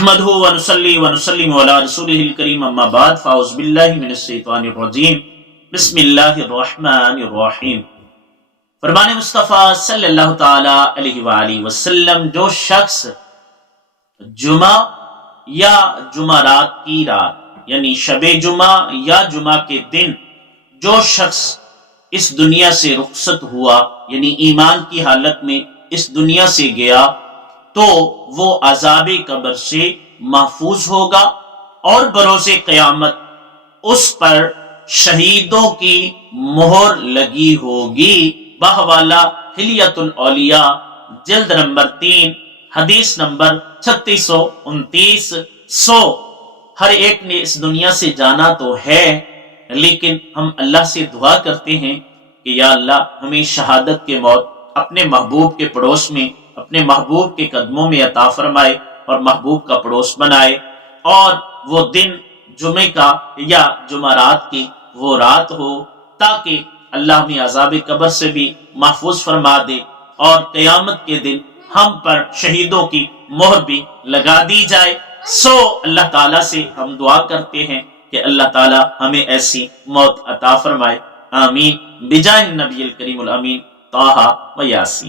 نحمده ونصلي ونسلم على رسوله الكريم اما بعد فاعوذ بالله من الشیطان الرجیم بسم اللہ الرحمن الرحیم۔ فرمان مصطفیٰ صلی اللہ تعالی علیہ وآلہ وسلم، جو شخص جمعہ یا جمعرات کی رات یعنی شب جمعہ یا جمعہ کے دن جو شخص اس دنیا سے رخصت ہوا یعنی ایمان کی حالت میں اس دنیا سے گیا تو وہ عذاب قبر سے محفوظ ہوگا اور بروز قیامت اس پر شہیدوں کی مہر لگی ہوگی۔ بحوالہ حلیۃ الاولیاء جلد نمبر 3 حدیث نمبر 3629۔ ہر ایک نے اس دنیا سے جانا تو ہے، لیکن ہم اللہ سے دعا کرتے ہیں کہ یا اللہ ہمیں شہادت کے موت اپنے محبوب کے پڑوس میں، اپنے محبوب کے قدموں میں عطا فرمائے اور محبوب کا پڑوس بنائے، اور وہ دن جمعے کا یا جمعرات کی وہ رات ہو تاکہ اللہ ہمیں عذاب قبر سے بھی محفوظ فرما دے اور قیامت کے دن ہم پر شہیدوں کی مہر بھی لگا دی جائے۔ اللہ تعالیٰ سے ہم دعا کرتے ہیں کہ اللہ تعالیٰ ہمیں ایسی موت عطا فرمائے، آمین بجاہ النبی الکریم الامین طٰہٰ و یاسین۔